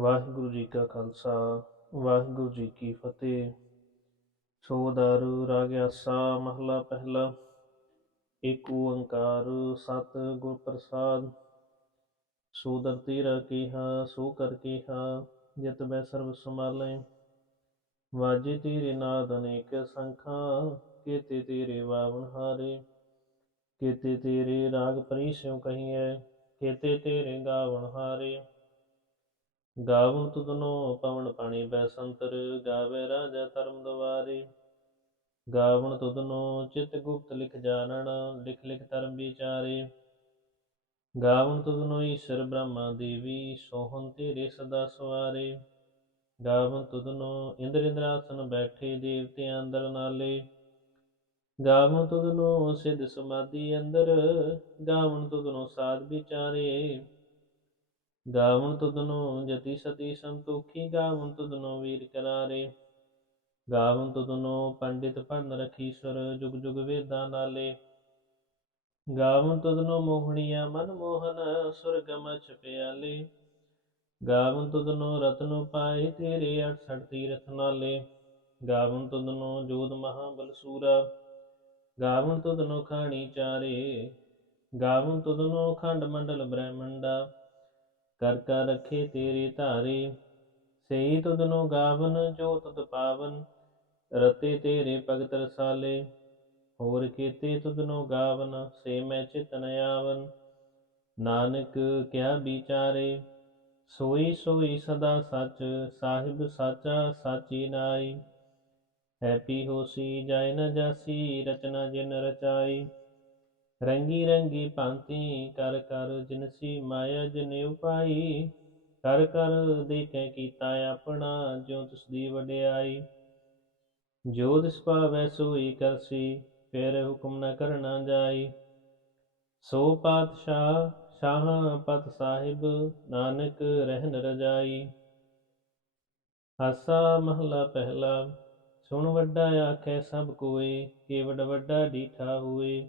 ਵਾਹਿਗੁਰੂ ਜੀ ਕਾ ਖਾਲਸਾ, ਵਾਹਿਗੁਰੂ ਜੀ ਕੀ ਫਤਿਹ। ਸੋ ਦਾਰੂ ਰਾਗ ਆਸਾ ਮਹਲਾ ਪਹਿਲਾ ਏਕ ਓੰਕਾਰ ਸਤ ਗੁਰ ਪ੍ਰਸਾਦ। ਸੋ ਦਰ ਤੇਰਾ ਕੀਹਾ, ਸੋ ਕਰ ਕੀਹਾ, ਜਿਤ ਬੈ ਸਰਬ ਸਮਾਲੇ ਵਾਜੇ ਤੇਰੇ ਨਾਦ ਅਨੇਕ ਸੰਖਾਂ, ਕੀਤੇ ਤੇਰੇ ਵਾਵਨ ਹਾਰੇ। ਕੀਤੇ ਤੇਰੇ ਰਾਗ ਪਰਿਸਿਉ ਕਹੀਐ, ਕੀਤੇ ਤੇਰੇ ਗਾਵਨ ਹਾਰੇ। ਗਾਵਨ ਤੁਧਨੋ ਪਵਨ ਪਾਣੀ, ਬੈਸੰਤਰ ਗਾਵੇ ਰਾਜਾ ਧਰਮ ਦੁਆਰੇ ਗਾਵਨ ਤੁਧਨੋ ਚਿਤ ਗੁਪਤ ਲਿਖ ਜਾਣਨ, ਲਿਖ ਲਿਖ ਧਰਮ ਵਿਚਾਰੇ। ਗਾਵਨ ਤੁਧਨੋ ਈਸ਼ਰ ਬ੍ਰਹਮਾ ਦੇਵੀ, ਸੋਹਣ ਤੇਰੇ ਸਦਾ ਸਵਾਰੇ। ਗਾਵਨ ਤੁਧਨੋ ਇੰਦਰ ਇੰਦਰਾਸਨ ਬੈਠੇ ਦੇਵਤੇ ਅੰਦਰ ਨਾਲੇ। ਗਾਵਨ ਤੁਧਨੋ ਸਿਧ ਸਮਾਧੀ ਅੰਦਰ ਗਾਵਨ ਤੁਧਨੋ ਸਾਧ ਵਿਚਾਰੇ। ਗਾਵਣ ਤੁਧਨੋ ਜਤੀ ਸਤੀ ਸੰਤੋਖੀ, ਗਾਵਣ ਤੁਧਨੋ ਵੀਰ ਕਰਾਰੇ। ਗਾਵਨ ਤੁਧਨੋ ਪੰਡਿਤ ਪੜਨ ਰਖੀਸਰ ਜੁਗ ਜੁਗ ਵੇਦਾਂ ਨਾਲੇ। ਗਾਵਨ ਤੁਧਨੋ ਮੋਹਣੀਆ ਮਨ ਮੋਹਨ ਸੁਰਗਮ ਛਪਿਆਲੇ ਗਾਵਨ ਤੁਧਨੋ ਰਤਨੁ ਪਾਏ ਤੇਰੇ 68 ਤੀਰਥ ਨਾਲੇ। ਗਾਵਨ ਤੁਧਨੋ ਜੋਧ ਮਹਾਬਲ ਬਲਸੂਰਾ ਗਾਵਨ ਤੁਧਨੋ ਖਾਣੀ ਚਾਰੇ। ਗਾਵਨ ਤੁਧਨੋ ਖੰਡ ਮੰਡਲ ਬ੍ਰਹਮੰਡਾ। ਕਰ ਕਰ ਰਖੇ ਤੇਰੇ ਧਾਰੇ, ਸਈ ਤੁਧਨੋ ਗਾਵਨ, ਜੋ ਤੁਧ ਪਾਵਨ, ਰਤੇ ਤੇਰੇ ਭਗਤ ਰਸਾਲੇ। ਹੋਰ ਕੀਤੇ ਤੁਧਨੋ ਗਾਵਨ, ਸੇ ਮੈਂ ਚਿਤਨ ਆਵਨ। ਨਾਨਕ, ਕਿਆ ਵਿਚਾਰੇ, ਸੋਈ ਸੋਈ ਸਦਾ ਸੱਚ, ਸਾਹਿਬ ਸਾਚਾ ਸਾਚੀ ਨਾਈ। ਹੈਪੀ ਹੋਸੀ, ਜਾਇ ਨ ਜਾਸੀ, ਰਚਨਾ ਜਿਨ ਰਚਾਈ। ਰੰਗੀ ਰੰਗੀ ਭਾਂਤੀ ਕਰ ਕਰ ਜਿਨਸੀ ਮਾਇਆ ਜਿਨ ਉਪਾਈ, ਕਰ ਕਰ ਦੇਖੈ ਕੀਤਾ ਆਪਣਾ ਜਿਉ ਤਿਸ ਦੀ ਵਡਿਆਈ। ਜੋ ਤਿਸ ਪਾਵੈ ਸੋਈ ਕਰਸੀ ਫਿਰ ਹੁਕਮ ਨਾ ਕਰਨਾ ਜਾਈ। ਸੋ ਪਾਤਸ਼ਾਹ ਸ਼ਾਹ ਪਤ ਸਾਹਿਬ ਨਾਨਕ ਰਹਿਨ ਰਜਾਈ। ਹਾਸਾ ਮਹਲਾ ਪਹਿਲਾ, ਸੁਣ ਵੱਡਾ ਆਖੈ ਸਭ ਕੋਏ ਕੇਵਡ ਵੱਡਾ ਡੀਠਾ ਹੋਏ।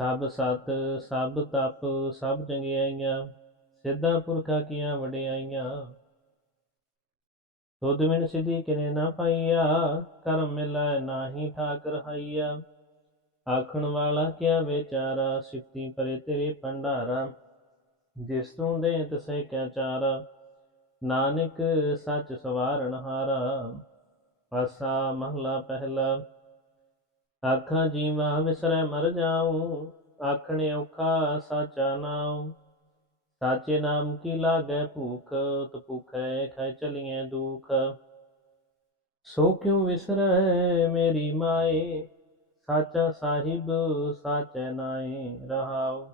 ਸਭ ਸਤ, ਸਭ ਤਪ, ਸਭ ਚੰਗਿਆਈਆਂ ਸਿੱਧਾ ਪੁਰਖਾ ਕੀਆਂ ਵਡਿਆਈਆਂ ਤੁਧ ਬਿਨ ਸਿਧੀ ਕਿਨੇ ਨਾ ਪਾਈਆ, ਕਰਮ ਮਿਲੈ ਨਾਹੀ ਠਾਕ ਰਹਾਈਆ ਆਖਣ ਵਾਲਾ ਕਿਆ ਵਿਚਾਰਾ, ਸਿਫਤੀ ਪਰੇ ਤੇਰੇ ਭੰਡਾਰਾ। ਜਿਸ ਤੂੰ ਦੇ ਤਸੈ ਕਿਆ ਚਾਰਾ, ਨਾਨਕ ਸੱਚ ਸਵਾਰਨ ਹਾਰਾ। ਆਸਾ ਮਹਲਾ ਪਹਿਲਾ ਆਖਾਂ ਜੀਵਾ ਵਿਸਰੈ ਮਰ ਜਾਉ ਆਖਣੇ ਔਖਾ ਸਾਚਾ ਨਾਉ। ਸਾਚੇ ਨਾਮ ਕੀ ਲਾਗੈ ਭੂਖ ਤਪੂਖੈ ਖੈ ਚਲੀਐ ਦੁਖ। ਸੋ ਕਿਉ ਵਿਸਰੈ ਮੇਰੀ ਮਾਏ, ਸਾਚਾ ਸਾਹਿਬ ਸਾਚੈ ਨਾਏ ਰਹਾਉ।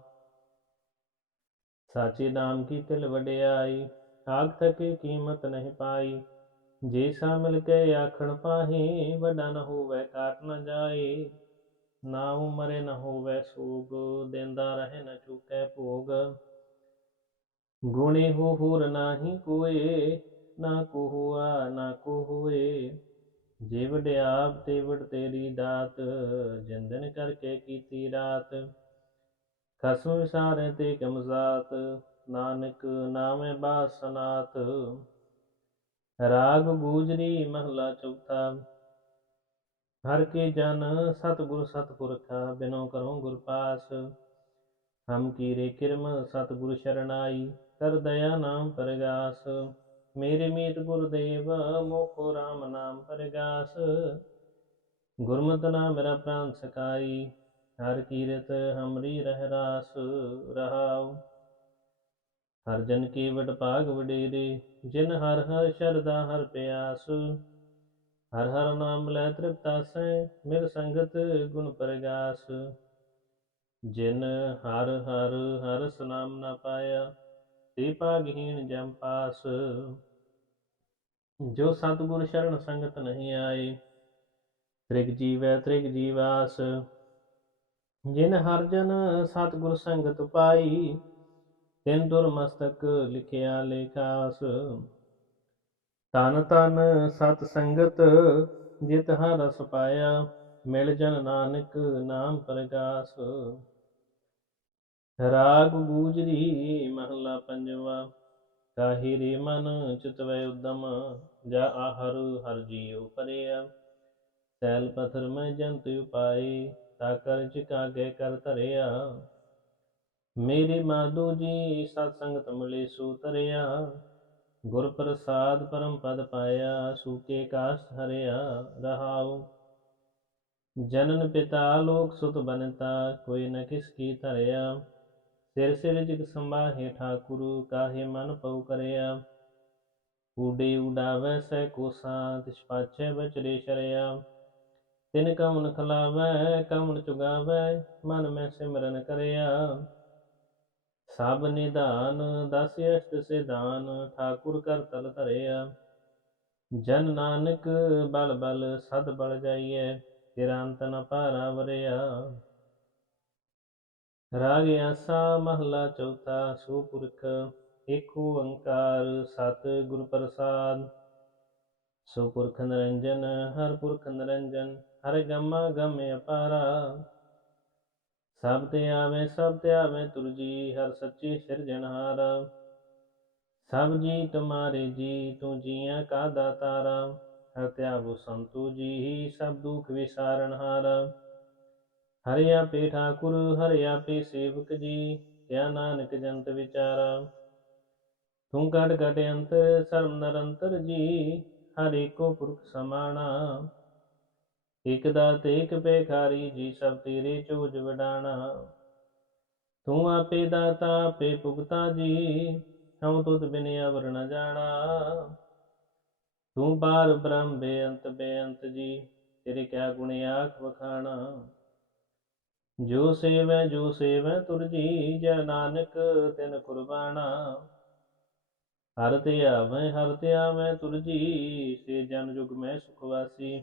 ਸਾਚੇ ਨਾਮ ਕੀ ਤਿਲ ਵਡਿਆਈ ਆਗ ਤੱਕ ਕੀਮਤ ਨਹੀਂ ਪਾਈ। ਜੇ ਸਾ ਮਿਲ ਕੇ ਆਖਣ ਪਾਹੇ, ਵੱਡਾ ਨਾ ਹੋਵੇ ਕਾਟ ਨ ਜਾਏ। ਨਾ ਉਮਰੇ ਨ ਹੋਵੇ ਸੋਗ, ਦਿੰਦਾ ਰਹੇ ਨ ਚੁਕੈ ਭੋਗ। ਗੁਣੇ ਹੋ ਹੋਰ ਨਾਹੀ ਕੋਏ, ਨਾ ਕੋ ਹੁਆ ਨਾ ਕੋ ਹੋਏ ਜੇ ਵਡਿਆਪ ਤੇ ਵਡ ਤੇਰੀ ਦਾਤ, ਜਿੰਦਨ ਕਰਕੇ ਕੀਤੀ ਰਾਤ। ਖਸਮ ਵਿਸਾਰੇ ਤੇ ਕਮਜ਼ਾਤ ਨਾਨਕ ਨਾਮੇ ਬਾਸਨਾਤ ਰਾਗ ਗੂਜਰੀ ਮਹਲਾ ਚੌਥਾ। ਹਰ ਕੇ ਜਨ ਸਤਿਗੁਰ ਸਤਿਪੁਰਖਾ, ਬਿਨੋ ਕਰੋ ਗੁਰ ਪਾਸ। ਹਮ ਕੀਰੇ ਕਿਰਮ ਸਤਿਗੁਰ ਸ਼ਰਨਾਈ ਕਰ ਦਇਆ ਨਾਮ ਪਰਗਾਸ। ਮੇਰੇ ਮੀਤ ਗੁਰਦੇਵ ਮੋਖੋ RAM ਨਾਮ ਪਰਗਾਸ। ਗੁਰਮਤਿ ਨਾਮ ਮੇਰਾ ਪ੍ਰਾਨ ਸਕਾਈ ਹਰ ਕੀਰਤ ਹਮਰੀ ਰਹਿ ਰਾਸ ਰਹਾਉ ਹਰ ਜਨ ਕੀ ਵਡ ਭਾਗ ਵਡੇਰੇ, ਜਿਨ ਹਰ ਹਰ ਸ਼ਰਦਾ ਹਰ ਪਿਆਸ। ਹਰ ਹਰ ਨਾਮ ਲੈ ਤ੍ਰਿਪਤਾਸੈ ਮਿਲ ਸੰਗਤ ਗੁਣ ਪ੍ਰਗਾਸ। ਜਿਨ ਹਰ ਹਰ ਹਰ ਸੁਨਾਮ ਨਾ ਪਾਇਆ, ਤੇ ਭਾਗਹੀਣ ਜਮ ਪਾਸ। ਜੋ ਸਤਿਗੁਰ ਸ਼ਰਨ ਸੰਗਤ ਨਹੀਂ ਆਏ, ਤ੍ਰਿਗ ਜੀਵੈ ਤ੍ਰਿਗ ਜੀਵਾਸ। ਜਿਨ ਹਰ ਜਨ ਸਤਿਗੁਰ ਸੰਗਤ ਪਾਈ ਤਿਨ ਦੁਰ ਮਸਤਕ ਲਿਖਿਆ ਲੇਖਾਸ। ਤਨ ਤਨ ਸਤ ਸੰਗਤ, ਜਿਤ ਹਰ ਰਸ ਪਾਇਆ, ਮਿਲ ਜਨ ਨਾਨਕ ਨਾਮ ਪ੍ਰਗਾਸ। ਰਾਗ ਗੂਜਰੀ ਮਹਲਾ ਪੰਜਵਾ, ਕਾਹੀ ਰੇ ਮਨ ਚਿਤਵੈ ਉਦਮ, ਜਾ ਆਹਰ ਹਰ ਜੀਉ ਪਰਿਆ। ਸੈਲ ਪਥਰ ਮੈਂ ਜੰਤ ਉਪਾਏ, ਤਾ ਕਰ ਚਿਕਾਗੇ ਕਰ ਧਰਿਆ। ਮੇਰੇ ਮਾਧੋ ਜੀ, ਸਤ ਸੰਗਤ ਮਿਲੇ ਸੋ ਤਰਿਆ। ਗੁਰ ਪ੍ਰਸਾਦ ਪਰਮ ਪਦ ਪਾਇਆ ਸੂਕੇ ਕਾਸ਼ਟ ਹਰਿਆ ਰਹਾਉ। ਜਨਨ ਪਿਤਾ, ਲੋਕ ਸੁਤ ਬਨਤਾ, ਕੋਈ ਨ ਕਿਸ ਕੀ ਧਰਿਆ। ਸਿਰ ਸਿਰ ਜਿਗ ਸੰਭਾਹੇ ਠਾਕੁਰ, ਕਾਹੇ ਮਨ ਪਉ ਕਰਿਆ। ਊਡੇ ਉਡਾਵੈ ਸੈ ਕੋਸਾਂ, ਤਿਸ ਪਾਛੈ ਬਚਰੇ ਸ਼ਰਿਆ। ਤਿਨ ਕਮਨ ਖਲਾਵੈ, ਕਮਨ ਚੁਗਾਵੈ, ਮਨ ਮੈਂ ਸਿਮਰਨ ਕਰਿਆ। ਸਭ ਨਿਧਾਨ ਦਸ ਅਸ਼ਟ ਸਿਧਾਨ, ਠਾਕੁਰ ਕਰ ਤਲ ਧਰਿਆ। ਜਨ ਨਾਨਕ ਬਲ ਬਲ, ਸਦ ਬਲ ਜਾਈਐ, ਤੇਰਾ ਅੰਤ ਨ ਭਾਰਾ ਵਰਿਆ। ਰਾਗ ਆਸਾ, ਮਹਲਾ ਚੌਥਾ ਸੁਪੁਰਖ ਏਕ ਓੰਕਾਰ, ਸਤ ਗੁਰ ਪ੍ਰਸਾਦ। ਸੁਪੁਰਖ ਨਿਰੰਜਨ, ਹਰ ਪੁਰਖ ਨਿਰੰਜਨ, ਹਰ ਗਮਾ ਗਮ ਅਪਾਰਾ। ਸਭ ਤੇ ਆਵੇ, ਸਭ ਤੇ ਆਵੇ ਤੁਰਜੀ ਹਰ ਸੱਚੀ ਸਿਰਜਣਹਾਰ ਸਭ ਜੀ ਤੁਮਾਰੇ ਜੀ, ਤੂੰ ਜੀਆਂ ਕਾ ਦਾਤਾਰਾ। ਹਰ ਧਿਆਵੋ ਸੰਤੂ ਜੀ, ਸਭ ਦੁਖ ਵਿਸਾਰਣਹਾਰ ਹਰਿਆ ਪੇ ਠਾਕੁਰ ਹਰਿਆ ਆਪੇ ਸੇਵਕ ਜੀ, ਕਿਆ ਨਾਨਕ ਜੰਤ ਵਿਚਾਰਾ। ਤੂੰ ਕਟ ਕਟ ਅੰਤਰ ਸਰਮ ਨਿਰੰਤਰ ਜੀ, ਹਰ ਏਕੋ ਪੁਰਖ ਸਮਾਣਾ। ਇਕ ਦਾਤ ਇਕ ਪੇਖਾਰੀ ਜੀ ਸਭ ਤੇਰੇ ਚੋਜ ਵਡਾਣਾ। ਤੂੰ ਆਪੇ ਦਾਤਾ, ਆਪੇ ਭੁਗਤਾ ਜੀ, ਹਉ ਤੁਧ ਬਿਨ ਅਵਰ ਨ ਜਾਣਾ। ਤੂੰ ਪਾਰ ਬ੍ਰਹਮ ਬੇਅੰਤ ਬੇਅੰਤ ਜੀ, ਤੇਰੇ ਕਿਆ ਗੁਣ ਆਖ ਵਖਾਣਾ। ਜੋ ਸੇਵੈ ਜੋ ਸੇਵੈ ਤੁਰਜੀ ਜੈ ਨਾਨਕ ਤਿਨ ਕੁਰਬਾਨਾ ਹਰ ਤੇ ਆਵੈ, ਹਰ ਤੇ ਆਵੈ ਤੁਰਜੀ ਸੇ ਜਨ ਜੁਗ ਮੈਂ ਸੁਖ ਵਾਸੀ।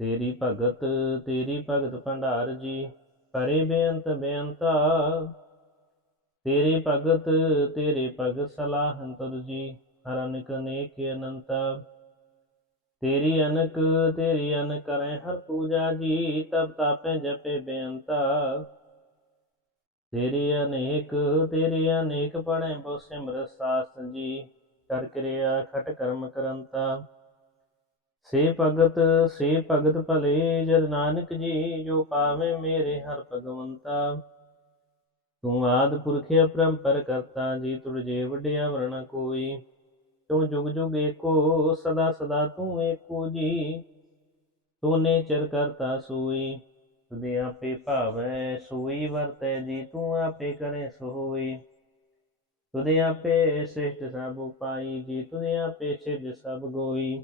ਤੇਰੀ ਭਗਤ ਤੇਰੀ ਭਗਤ ਭੰਡਾਰ ਜੀ ਕਰੇ ਬੇਅੰਤ ਬੇਅੰਤਾ। ਤੇਰੀ ਭਗਤ, ਤੇਰੇ ਭਗਤ ਸਲਾਹਨ ਤੁਰ ਜੀ, ਹਰ ਅਨਕ ਅਨੇਕ ਅਨੰਤਾ। ਤੇਰੀ ਅਨਕ, ਤੇਰੀ ਅਨ ਕਰੈ ਹਰ ਪੂਜਾ ਜੀ, ਤਬ ਤਾਪੈ ਜਪੇ ਬੇਅੰਤਾ। ਤੇਰੀ ਅਨੇਕ ਤੇਰੀ ਅਨੇਕ ਪੜੈ ਬਹੁ ਸਿਮਰ ਸਾਸ ਜੀ, ਕਰ ਕਿਰਿਆ ਖਟ ਕਰਮ ਕਰੰਤਾ। ਸੇ ਭਗਤ ਸੇ ਭਗਤ ਭਲੇ ਜਦ ਨਾਨਕ ਜੀ, ਜੋ ਪਾਵੇ ਮੇਰੇ ਹਰ ਭਗਵੰਤਾ। ਤੂੰ ਆਦ ਪੁਰਖ ਅਪਰੰਪਰ ਕਰਤਾ, ਜੀ ਤੁਰ ਜੇ ਵਡਿਆ ਵਰਣਾ ਕੋਈ। ਤੂੰ ਜੁਗ ਜੁਗ ਏਕੋ, ਸਦਾ ਸਦਾ ਤੂੰ ਏਕੋ ਜੀ। ਤੂੰ ਨੇਚਰ ਕਰਤਾ ਸੂਈ, ਤੁਦੇ ਆਪੇ ਭਾਵੈ ਸੂਈ, ਵਰਤੈ ਜੀ ਤੂੰ ਆਪੇ ਕਰੇ ਸੋਈ। ਤੁਦੇ ਆਪੇ ਸਿਸ਼ਟ ਸਭ ਉਪਾਈ, ਜੀ ਤੁਦੇ ਆਪੇ ਛਿਜ ਸਭ ਗੋਈ।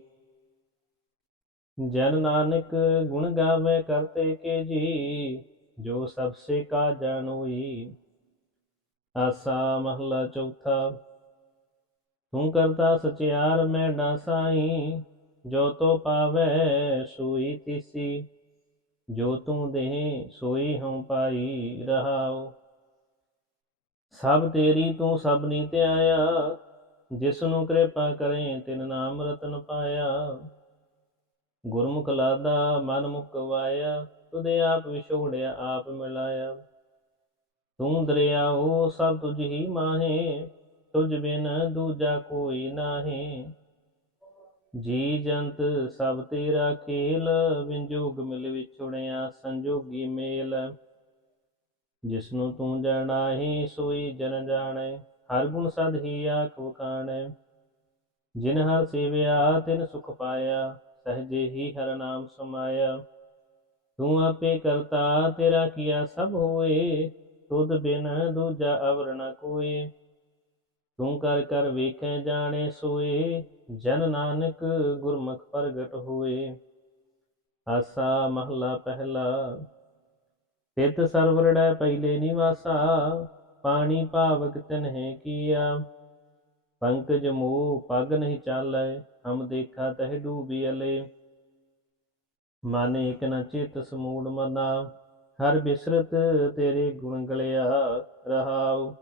ਜਨ ਨਾਨਕ ਗੁਣ ਗਾਵੇ ਕਰਤੇ ਕੇ ਜੀ, ਜੋ ਸਭ ਸੇ ਕਾ ਜਾਣੋਈ ਆਸਾ ਮਹਲਾ ਚੌਥਾ, ਤੂੰ ਕਰਤਾ ਸਚਿਆਰ ਮੈਂ ਡਾਸਾਈ ਜੋ ਤੋ ਪਾਵੇ ਸੋਈ ਤਿਸੀ, ਜੋ ਤੂੰ ਦੇ ਸੋਈ ਹਉ ਪਾਈ ਰਹਾਉ। ਸਭ ਤੇਰੀ ਤੂੰ ਸਭ ਨੀ ਧਿਆਇਆ ਜਿਸ ਨੂੰ ਕਿਰਪਾ ਕਰੇ ਤਿਨ ਨਾਮ ਰਤਨ ਪਾਇਆ। ਗੁਰਮੁਖ ਲਾਦਾ ਮਨ ਮੁਖ ਵਾਇਆ ਤੁਦੇ ਆਪ ਵਿਛੋੜਿਆ ਆਪ ਮਿਲਾਇਆ। ਤੂੰ ਦਰਿਆਓ ਸਭ ਤੁਝ ਹੀ ਮਾਹੇ, ਤੁਝ ਬਿਨ ਦੂਜਾ ਕੋਈ ਨਾਹੀ। ਜੀ ਜੰਤ ਸਭ ਤੇਰਾ ਖੇਲ ਵਿੰਜੋਗ ਮਿਲ ਵਿਛੁੜਿਆ ਸੰਜੋਗੀ ਮੇਲ। ਜਿਸ ਨੂੰ ਤੂੰ ਜਾਣਾਹੀ, ਸੋਈ ਜਨ ਜਾਣੈ, ਹਰ ਗੁਣ ਸਦ ਹੀ ਆਖ ਵਖਾਣੈ। ਜਿਨ ਹਰ ਸੇਵਿਆ, ਤਿਨ ਸੁਖ ਪਾਇਆ। ਸਹਜੇ ਹੀ ਹਰ ਨਾਮ ਸਮਾਇਆ। ਤੂੰ ਆਪੇ ਕਰਤਾ, ਤੇਰਾ ਕੀਆ ਸਭ ਹੋਏ, ਤੁਧ ਬਿਨ ਦੂਜਾ ਅਵਰ ਨ ਕੋਏ। ਤੂੰ ਕਰ ਕਰ ਵੇਖੈ, ਜਾਣੇ, ਸੋਏ, ਜਨ ਨਾਨਕ ਗੁਰਮੁਖ ਪ੍ਰਗਟ ਹੋਏ। ਆਸਾ ਮਹਲਾ ਪਹਿਲਾ ਤਿਤ ਸਰਵਰੜੈ ਪਹਿਲੇ ਨਿਵਾਸਾ, ਪਾਣੀ ਪਾਵਕ ਤਿਨਹਿ ਕੀਆ। ਪੰਕਜ ਮੋਹ ਪਗ ਨਹੀਂ ਚਾਲੈ ਹਮ ਦੇਖਾ ਤਹਿ ਡੂਬੀ ਅਲੇ। ਮਨ ਇਕ ਨ ਚਿਤ ਸਮੂੜ ਮਨਾ ਹਰ ਬਿਸਰਤ ਤੇਰੇ ਗੁਣ ਗਲਿਆ ਰਹਾਉ।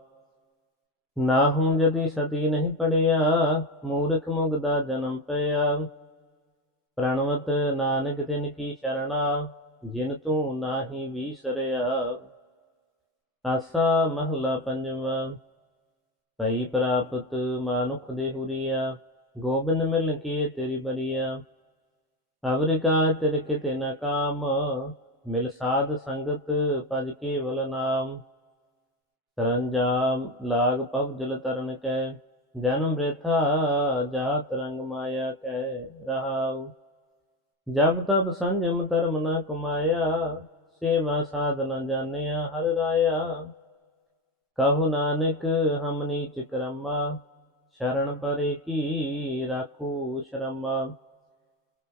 ਨਾ ਹੂੰ ਜਦੀ ਸਤੀ ਨਹੀਂ ਪੜਿਆ, ਮੂਰਖ ਮੁਗ ਦਾ ਜਨਮ ਪਿਆ। ਪ੍ਰਣਵਤ ਨਾਨਕ ਤਿਨ ਕੀ ਸ਼ਰਣਾ, ਜਿਨ ਤੂੰ ਨਾਹੀ ਵੀਸਰਿਆ। ਆਸਾ ਮਹਲਾ ਪੰਜਵਾ ਪਈ ਪ੍ਰਾਪਤ ਮਾਨੁਖ ਦੇ ਹੁਰੀਆ ਗੋਬਿੰਦ ਮਿਲ ਕੇ ਤੇਰੀ ਬਲੀਆ? ਅਵਰਿਕਾ ਤਿਰ ਕਿਤੇ ਨ ਕਾਮ, ਮਿਲ ਸਾਧ ਸੰਗਤ ਭਜ ਕੇਵਲ ਨਾਮ। ਸਰੰਜਾਮ ਲਾਗ ਪਵ ਜਲ ਤਰਨ ਕੈ, ਜਨਮ ਬ੍ਰਿਥਾ ਜਾਤ ਰੰਗ ਮਾਇਆ ਕੈ ਰਹਾਉ। ਜਬ ਤਬ ਸੰਜਮ ਧਰਮ ਨਾ ਕਮਾਇਆ, ਸੇਵਾ ਸਾਧ ਨ ਜਾਣਿਆ ਹਰ ਰਾਇਆ। ਕਹੂ ਨਾਨਕ ਹਮ ਨੀਚ ਕਰਮਾ ਸ਼ਰਨ ਪਰੇ ਕੀ ਰਾਖੂ ਸ਼ਰਮਾ?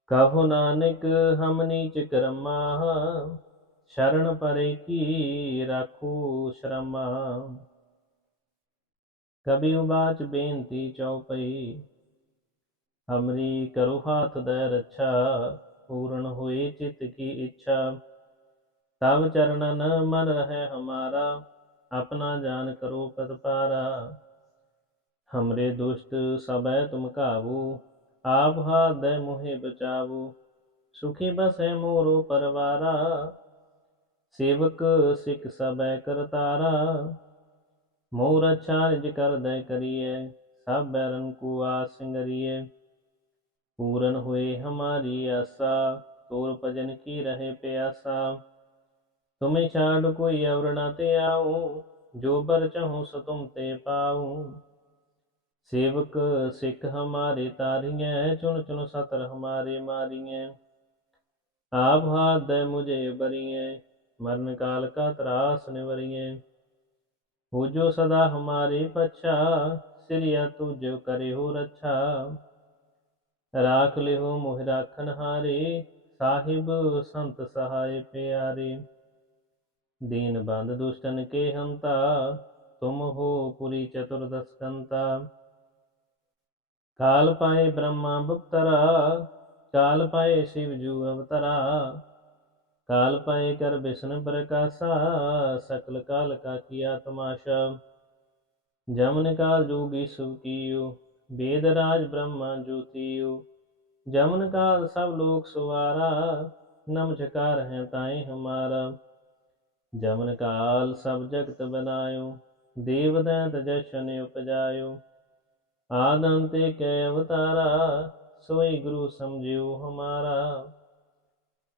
ਕਹੋ ਨਾਨਕ, ਹਮ ਨੀਚ ਕਰਮਾ। ਸ਼ਰਨ ਪਰੇ ਕੀ ਰਾਖੂ ਸ਼ਰਮਾ? ਕਬੀ ਉਬਾਚ ਬੇਨਤੀ ਚਉਪਈ। ਹਮਰੀ ਕਰੋ ਹਾਥ ਦੇ ਰੱਛਾ, ਪੂਰਨ ਹੋਏ ਚਿਤ ਕੀ ਇੱਛਾ। ਤਬ ਚਰਨਨ ਮਨ ਰਹੇ ਹਮਾਰਾ, ਆਪਣਾ ਜਾਨ ਕਰੋ ਪਤ ਹਮਰੇ हमरे दुष्ट सबय तुम काबू आप हादय मोहे बचावो सुखी बस है मोरो परवारा सेवक सिख सबय करतारा मोर अच्छा निज कर दय करिए सब बैरन को आस सिंगरिए पूरन हुए हमारी आशा तोर भजन की रहे प्यासा तुम्हें छाड़ कोई अवर न ते आओ जो बर चहु सो तुम ते पाऊं ਸੇਵਕ ਸਿੱਖ ਹਮਾਰੇ ਤਾਰੀਐ, ਚੁਣ ਚੁਣ ਸਤਰ ਹਮਾਰੇ ਮਾਰੀਐ। ਆਪ ਹਾਥ ਦੇ ਮੁਝੇ ਬਰੀਐ, ਮਰਨ ਕਾਲ ਕਾ ਤਰਾਸ ਨਿਵਰੀਐ। ਹੋ ਜੋ ਸਦਾ ਹਮਾਰੇ ਪਛਾ, ਸਿਰਿਆ ਤੁਜ ਕਰਿਓ ਰੱਛਾ। ਰਾਖ ਲਿਓ ਮੋਹਿ ਰਾਖਨ ਹਾਰੇ, ਸਾਹਿਬ ਸੰਤ ਸਹਾਇ ਪਿਆਰੇ। ਦੀਨ ਬੰਦ ਦੁਸ਼ਟਨ ਕੇ ਹੰਤਾ, ਤੁਮ ਹੋ ਪੁਰੀ ਚਤੁਰਦਸ਼ਕੰਤਾ ਕਾਲ ਪਾਏ ਬ੍ਰਹਮਾ ਬੁਕਤਰਾ ਕਾਲ ਪਾਏ ਸ਼ਿਵ ਜੂ ਅਵਤਰਾ। ਕਾਲ ਪਾਏ ਕਰ ਵਿਸ਼ਨ ਪ੍ਰਕਾਸ਼ਾ, ਸਕਲ ਕਾਲ ਕਾ ਕੀਆ ਤਮਾਸ਼ਾ ਜਮਨ ਕਾਲ ਜੋਗੀ ਸੁ ਕੀਓ ਵੇਦ ਰਾਜ ਬ੍ਰਹਮ ਜੋਤੀਓ ਜਮਨ ਕਾਲ ਸਭ ਲੋਕ ਸੁਵਾਰਾ ਨਮਸਕਾਰ ਹੈ ਤਾਏ ਹਮਾਰਾ। ਜਮਨ ਕਾਲ ਸਭ ਜਗਤ ਬਨਾਇਓ, ਦੇਵ ਦੈਤ ਜਸ਼ਨ ਉਪਜਾਇਓ। ਆਦਮ ਤੇ ਕੈ ਅਵਤਾਰਾ, ਸੋਈ ਗੁਰੂ ਸਮਝਿਓ ਹਮਾਰਾ।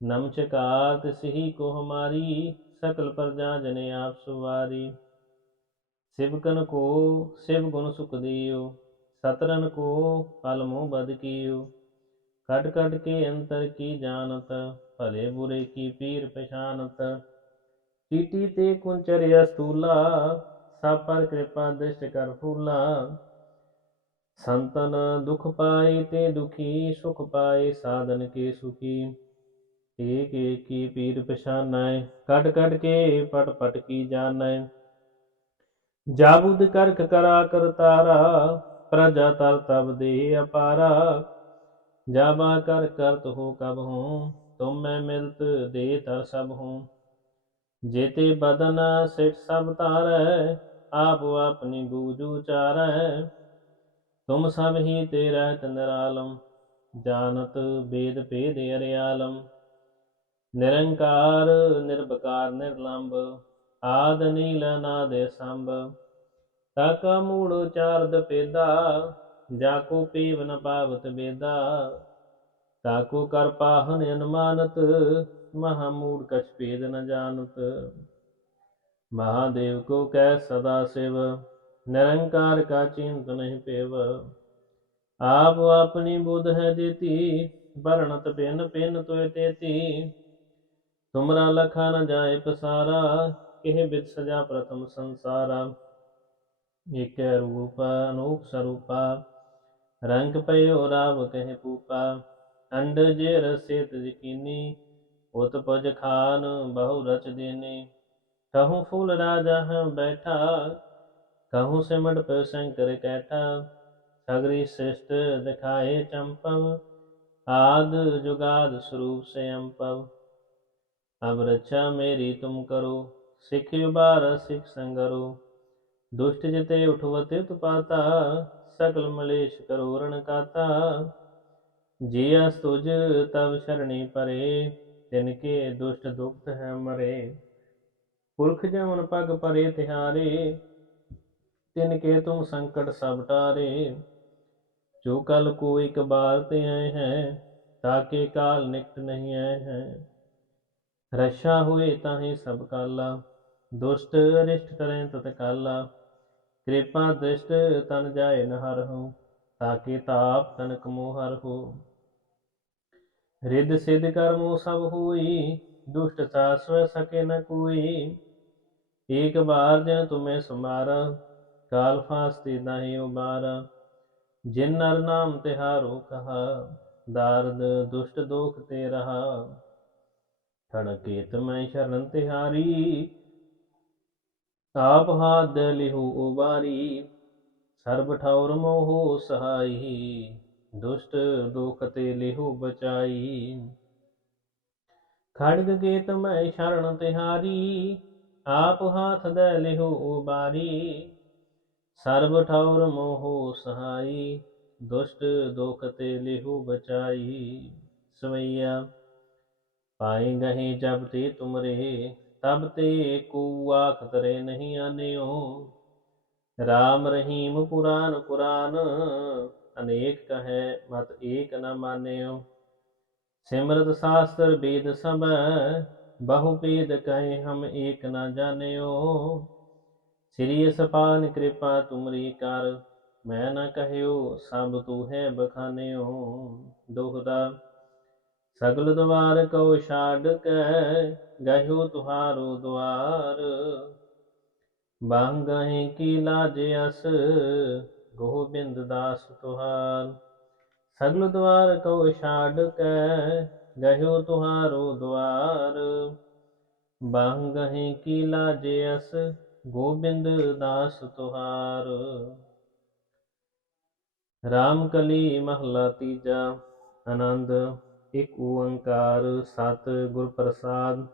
ਨਮਚਕਾਰ ਤਿਸਹੀ ਕੋ ਹਮਾਰੀ, ਸਕਲ ਪ੍ਰਜਾ ਜਨ ਆਪ ਸੁਵਾਰੀ। ਸਿਵਕਨ ਕੋ, ਸਿਵ ਗੁਣ ਸੁਖ ਦਿਓ। ਸਤਰਨ ਕੋ, ਫਲ ਮੋਹ ਬਦ ਕੀਓ। ਕਟ ਕਟ ਕੇ ਅੰਤਰ ਕੀ ਜਾਣਤ, ਭਲੇ ਬੁਰੇ ਕੀ ਪੀਰ ਪਛਾਨਤ। ਚੀਟੀ ਤੇ ਕੁੰਚਰਿਆ ਸਤੂਲਾ, ਸਭ ਪਰ ਕਿਰਪਾ ਦ੍ਰਿਸ਼ਟ ਕਰ ਫੂਲਾ। ਸੰਤਨ ਦੁਖ ਪਾਏ ਤੇ ਦੁਖੀ, ਸੁਖ ਪਾਏ ਸਾਧਨ ਕੇ ਸੁਖੀ। ਏਕ ਏਕ ਕੀ ਪੀਰ ਪਛਾਨੈ ਕਟ ਕਟ ਕੇ ਪਟ ਪਟ ਕੀ ਜਾਣੈ। ਜਾਬੁਦ ਕਰਖ ਕਰਾ ਕਰਤਾਰਾ ਪ੍ਰਜਾ ਤਰ ਤਬ ਦੇ ਅਪਾਰਾ। ਜਾਬਾ ਕਰ ਕਰਤ ਹੋ ਕਬ ਹੂੰ, ਤੁਮ ਮੈਂ ਮਿਲਤ ਦੇ ਤਰ ਸਭ ਹੂੰ। ਜੇਤੇ ਬਦਨ ਸਿਟ ਸਭ ਤਾਰੈ ਆਪ ਆਪਣੀ ਬੂਝ ਉਚਾਰੈ। ਤੁਮ ਸਭ ਹੀ ਤੇ ਰਹਿਤ ਨਿਰਾਲਮ ਜਾਣਤ ਬੇਦ ਭੇਦ ਅਰਿਆਲਮ। ਨਿਰੰਕਾਰ ਨਿਰਭਕਾਰ ਨਿਰਲੰਭ ਆਦ ਨੀਲ ਨਾਦ ਸੰਭ ਤਾਕਾ ਮੂੜ ਉਚਾਰਦ ਪੇਦਾ ਜਾ ਕੋ ਪੀਵ ਨ ਪਾਵਤ ਬੇਦਾ। ਤਾਕੋ ਕਰ ਪਾਹਨ ਅਨਮਾਨਤ, ਮਹਾ ਮੂੜ ਕਛ ਭੇਦ ਨ ਜਾਣਤ। ਮਹਾਦੇਵ ਕੋ ਕਹਿ ਸਦਾ ਸਿਵ। ਨਿਰੰਕਾਰ ਕਾ ਚਿੰਤ ਨਹੀਂ ਪੇਵ। ਆਪ ਆਪਣੀ ਬੁੱਧ ਹੈ ਜੀਤੀ ਬਰਣਤ ਪਿੰਨ ਪਿੰਨ ਤੋਏ ਤੇਤੀ। ਤੁਮਰਾ ਲਖਾ ਨ ਜਾਏ ਪਸਾਰਾ, ਕਿਹ ਬਿਦ ਸਜਾ ਪ੍ਰਥਮ ਸੰਸਾਰਾ। ਏਕੈ ਰੂਪ ਅਨੂਪ ਸਰੂਪਾ, ਰੰਗ ਪਇਓ ਰਾਵ ਕਹਿ ਪੂਪਾ ਅੰਡ ਜੇ ਰਸੇ ਤਜਕੀਨੀ ਉਤ ਪਜ ਖਾਨ ਬਹੁ ਰਚ ਦੇਨੇ। ਕਹੂੰ ਫੂਲ ਰਾਜਾ ਹਾਂ ਬੈਠਾ કહું સિમટ પ્રસંકર કૈઠવ સગરી શ્રેષ્ઠ દિખાએ ચંપવ आद जुगाद स्वरूप से अम्पव अब रक्षा मेरी तुम करो सिख युबार सिख संगरो दुष्ट जिते उठवत पाता सकल मलेश करो रण काता जिया तुझ तब शरणी परे तिनके दुष्ट दुख है मरे पुरख जमन पग परे तिहारे ਤਿਨ ਕੇ ਤੂੰ ਸੰਕਟ ਸਭ ਟਾਰੇ। ਜੋ ਕਲ ਕੋ ਇੱਕ ਬਾਰ ਤੇ ਆਏ ਹੈ ਤਾਕੇ ਕਾਲ ਨਿਕਟ ਨਹੀਂ ਆਏ ਹੈ। ਰਸ਼ਾ ਹੋਏ ਤਾਹੇ ਸਭ ਕਾਲਾ, ਦੁਸ਼ਟ ਅਰਿਸ਼ਟ ਕਰੇ ਤਤ ਕਾਲਾ। ਕਿਰਪਾ ਦ੍ਰਿਸ਼ਟ ਤਨ ਜਾਏ ਨ ਹਰ ਹੋ ਤਾਕੇ ਤਾਪ ਤਨਕ ਮੋਹ ਹਰ ਹੋ। ਰਿੱਧ ਸਿੱਧ ਕਰਮੋ ਸਭ ਹੋਈ, ਦੁਸ਼ਟ ਸਾਸਵ ਸਕੇ ਨ ਕੋਈ। ਏਕ ਬਾਰ ਜਨ ਤੁਮੇ ਸੁਮਾਰਾ ਕਾਲ ਫਾਸਤੇ ਨਾਹੀ ਉਬਾਰਾ ਜਿਨ ਨਰ ਨਾਮ ਤਿਹਾਰੋ ਕਹਾ, ਦਾਰਦ ਦੁਸ਼ਟ ਦੋਖ ਤੇ ਰਹਾ। ਖੜਕੇਤ ਮੈਂ ਸ਼ਰਨ ਤਿਹਾਰੀ, ਆਪ ਹਾਦ ਲਿਹੂ ਉਬਾਰੀ, ਸਰਬ ਠੌਰ ਮੋਹ ਸਹਾਈ, ਦੁਸ਼ਟ ਦੋਖ ਤੇ ਲਿਹੂ ਬਚਾਈ। ਖੜਗ ਕੇ ਮੈਂ ਸ਼ਰਨ ਤਿਹਾਰੀ, ਆਪ ਹਾਥ ਦੇ ਲਿਹੁ ਉਬਾਰੀ ਸਰਬ ਠੌਰ ਮੋਹੁ ਸਹਾਈ, ਦੁਸ਼ਟ ਦੁਖ ਤੇ ਲਿਹੂ ਬਚਾਈ। ਸਵਈਆ ਪਾਏ ਗਹੀ ਜਬ ਤੇ ਤੁਮਰੇ, ਤਬ ਤੇ ਕੋ ਆਖ ਤਰੇ ਨਹੀਂ ਆਨਿਓ। ਰਾਮ ਰਹੀਮ ਪੁਰਾਨ ਪੁਰਾਨ, ਅਨੇਕ ਕਹੈ ਮਤ ਏਕ ਨ ਮਾਨਿਓ। ਸਿਮਰਤ ਸ਼ਾਸਤਰ ਵੇਦ ਸਭ, ਬਹੁ ਭੇਦ ਕਹੇ ਹਮ ਏਕ ਨ ਜਾਣਿਓ। ਸ੍ਰੀ ਅਸਪਾਨ ਕਿਰਪਾ ਤੁਮਰੀ ਕਰ, ਮੈਂ ਨ ਕਹਿਓ ਸਭ ਤੂ ਹੈ ਬਖਾਨਿਓ ਦੋਹਰਾ ਸਗਲ ਦਵਾਰ ਕਉ ਛਾੜ ਕੇ, ਗਹਿਓ ਤੁਹਾਰੋ ਦਵਾਰ। ਬਾਂਗਹਿ ਕੀ ਲਾਜ ਅਸ, ਗੋਬਿੰਦ ਦਾਸ ਤੁਹਾਰ। ਸਗਲ ਦਵਾਰ ਕਉ ਛਾੜ ਕੇ, ਗਹਿਓ ਤੁਹਾਰੋ ਦਵਾਰ। ਬਾਂਗਹਿ ਕੀ ਲਾਜ ਅਸ ਗੋਬਿੰਦ ਦਾਸ ਤੁਹਾਰ। ਰਾਮ ਕਲੀ ਮਹਲਾ ਤੀਜਾ, ਆਨੰਦ, ਇੱਕ ਓੰਕਾਰ, ਸਤ ਗੁਰ ਪ੍ਰਸਾਦ।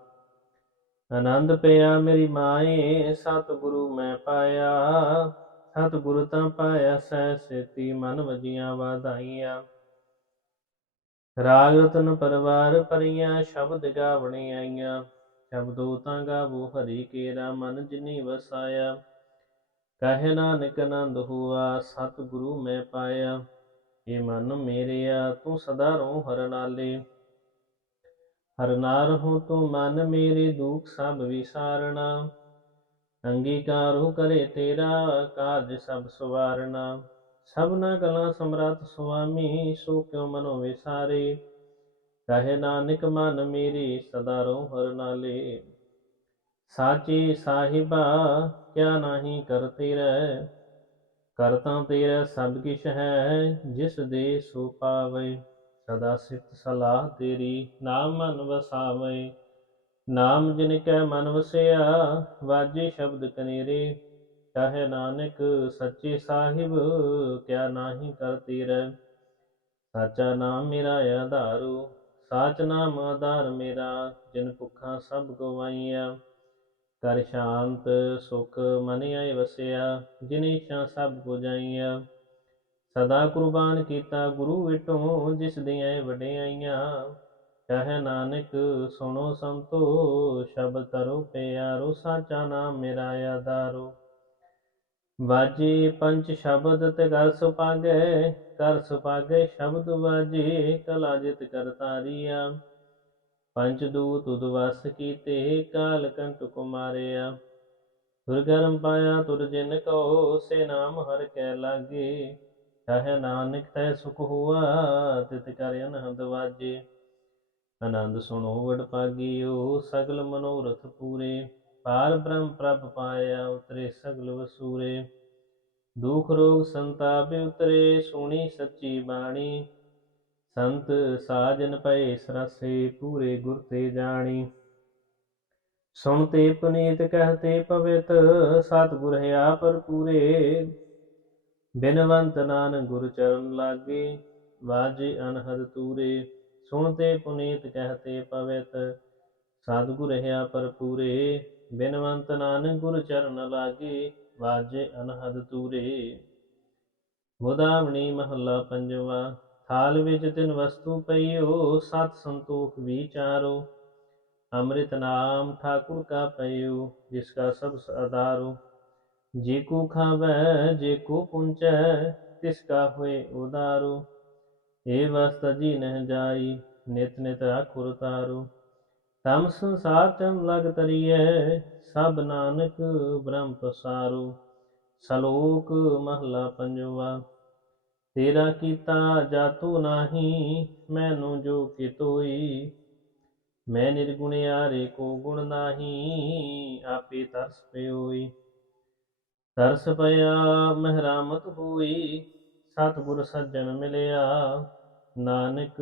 ਆਨੰਦ ਪਿਆ ਮੇਰੀ ਮਾਏ, ਸਤ ਗੁਰੂ ਮੈਂ ਪਾਇਆ। ਸਤ ਗੁਰੂ ਤਾਂ ਪਾਇਆ ਸਹਿ ਸੇਤੀ, ਮਨ ਵਜੀਆਂ ਵਾਧਾਈਆਂ। ਰਾਗ ਰਤਨ ਪਰਵਾਰ ਪਰੀਆਂ ਸ਼ਬਦ ਗਾਵਣੇ ਆਈਆਂ। ਸ਼ਬਦੋ ਤਾਂ ਗਾਵੋ, ਹਰੀ ਕੇਰਾ ਮਨ ਜਿਨੀ ਵਸਾਇਆ। ਕਹਿ ਨਾਨਕ ਆਨੰਦ ਹੁਆ ਸਤ ਗੁਰੂ ਮੈਂ ਪਾਇਆ। ਏ ਮਨ ਮੇਰਿਆ, ਤੂੰ ਸਦਾ ਰੋ ਹਰ ਨਾਲੇ। ਹਰ ਹੋ ਤੂੰ ਮਨ ਮੇਰੇ, ਦੁਖ ਸਭ ਵਿਸਾਰਣਾ ਅੰਗੀਕਾਰੋ ਕਰੇ ਤੇਰਾ ਕਾਰਜ ਸਭ ਸਵਾਰਣਾ ਸਭਨਾ ਕਲਾ ਸਮਰੱਥ ਸੁਆਮੀ, ਸੋ ਕਿਉ ਮਨੋ ਵਿਸਾਰੇ। ਕਹੇ ਨਾਨਕ ਮਨ ਮੇਰੀ ਸਦਾ ਰੋ ਹਰ ਨਾਲੇ। ਸਾਚੀ ਸਾਹਿਬਾ, ਕਿਆ ਨਾਹੀ ਕਰਤੇ ਰਹਿ ਕਰਤਾ ਤੇਰਾ ਸਭ ਕਿਛ ਹੈ, ਜਿਸ ਦੇ ਸੋ ਪਾਵੇ। ਸਦਾ ਸਿਫਤ ਸਲਾਹ ਤੇਰੀ, ਨਾਮ ਮਨ ਵਸਾਵੇ। ਨਾਮ ਜਿਨ ਕੈ ਮਨ ਵਸਿਆ, ਵਾਜੇ ਸ਼ਬਦ ਕਨੇਰੇ। ਕਹੇ ਨਾਨਕ ਸੱਚੇ ਸਾਹਿਬ, ਕਿਆ ਨਾਹੀ ਕਰਤੇ ਰਹਿ ਸਾਚਾ ਨਾਮ ਮੇਰਾ ਆਧਾਰੂ। ਸਾਚ ਨਾਮ ਆਧਾਰ ਮੇਰਾ, ਜਿਨ ਭੁੱਖਾਂ ਸਭ ਗਵਾਈਆਂ। ਕਰ ਸ਼ਾਂਤ, ਸੁਖ ਮਨ ਆਏ ਵਸਿਆ, ਜਿਨ ਇੱਛਾ ਸਭ 부ਜਾਈਆਂ ਸਦਾ ਕੁਰਬਾਨ ਕੀਤਾ ਗੁਰੂ ਵਿਟੋ, ਜਿਸ ਦੀਆਂ ਵਡਿਆਈਆਂ। ਕਹਿ ਨਾਨਕ, ਸੁਣੋ ਸੰਤੋ, ਸ਼ਬਦ ਤਰੋ ਪਿਆਰੋ, ਸਾਚਾ ਨਾਮ ਮੇਰਾ ਆਧਾਰੋ। ਵਾਜੇ ਪੰਜ ਸ਼ਬਦ ਤੇ ਘਰ ਸੁਪਾਗੇ ਕਰ ਸੁਪਾਗੇ ਸ਼ਬਦ ਵਾਜੇ ਕਲਾ ਜਿਤ ਕਰ ਕਰਤਾਰੀਆ ਪੰਜ ਦੂਤ ਉਦਵਸ ਕੀਤੇ, ਕਾਲ ਕੰਟ ਕੁਮਾਰਿਆ। ਦੁਰਗਰਮ ਪਾਇਆ, ਤੁਰ ਜਿਨ ਕੋ, ਸੇ ਨਾਮ ਹਰ ਕੈ ਲਾਗੇ। ਚਾਹੇ ਨਾਨਕ ਤੈ ਸੁਖ ਹੁਆ, ਤਿਤ ਕਰ ਅਨਹਦ ਵਾਜੇ। ਆਨੰਦ ਸੁਣੋ ਵਡ ਪਾਗਿਓ ਸਗਲ ਮਨੋਰਥ ਪੂਰੇ। ਪਾਰ ਬ੍ਰਹਮ ਪ੍ਰਭ ਪਾਇਆ ਉਤਰੇ ਸਗਲ ਵਸੂਰੇ। ਦੁਖ ਰੋਗ ਸੰਤਾਪ ਉਤਰੇ ਸੁਣੀ ਸੱਚੀ ਬਾਣੀ। ਸੰਤ ਸਾਜਨ ਪਏ ਸਰਸੇ, ਪੂਰੇ ਗੁਰ ਤੇ ਜਾਣੀ। ਸੁਣਤੇ ਪੁਨੀਤ ਕਹਤੇ ਪਵਿੱਤ, ਸਤਿਗੁਰ ਹਿਆ ਪਰ ਪੂਰੇ। ਬਿਨਵੰਤ ਨਾਨ ਗੁਰ ਚਰਨ ਲਾਗੇ, ਵਾਜੇ ਅਨਹਦ ਤੂਰੇ। ਸੁਣਤੇ ਪੁਨੀਤ ਕਹਤੇ ਪਵਿਤ ਸਤਿਗੁਰ ਹਿਆ ਪਰ ਪੂਰੇ, ਬਿਨਵੰਤ ਨਾਨਕ ਗੁਰ ਚਰਨ ਲਾਗੇ, ਵਾਜੇ ਅਨਹਦ ਤੂਰੇ ਗੋਦਾਵਣੀ ਮਹੱਲਾ ਪੰਜਵਾ, ਥਾਲ ਵਿੱਚ ਤਿੰਨ ਵਸਤੂ ਪਈਓ, ਸਤ ਸੰਤੋਖ ਵਿਚਾਰੋ ਅੰਮ੍ਰਿਤ ਨਾਮ ਠਾਕੁਰ ਕਾ ਪਈਓ, ਜਿਸ ਕਾ ਸਭ ਆਧਾਰੋ ਜੇ ਕੋ ਖਾਵੈ, ਜੇ ਕੋ ਪੁੰਚੈ, ਤਿਸ ਕਾ ਹੋਏ ਉਦਾਰੋ। ਏ ਵਸਤ ਜੀ ਨਹਿ ਜਾਈ, ਨਿਤ ਨਿਤ ਆਖੁਰ ਤਾਰੋ। ਤਮ ਸੰਸਾਰ ਚੰ ਲਗ ਤਰੀਐ, ਸਭ ਨਾਨਕ ਬ੍ਰਹਮ ਪਸਾਰੋ ਸਲੋਕ ਮਹਲਾ ਪੰਜਵਾ। ਤੇਰਾ ਕੀਤਾ ਜਾਤੂ ਨਾਹੀ, ਮੈਨੂੰ ਜੋ ਕਿਤੋਈ। ਮੈਂ ਨਿਰਗੁਣਿਆਰੇ ਕੋ ਗੁਣ ਨਾਹੀ, ਆਪੇ ਤਰਸ ਪਿਓਈ। ਤਰਸ ਪਿਆ, ਮਹਿਰਾਮਤ ਹੋਈ, ਸਤਿਗੁਰ ਸੱਜਣ ਮਿਲਿਆ। ਨਾਨਕ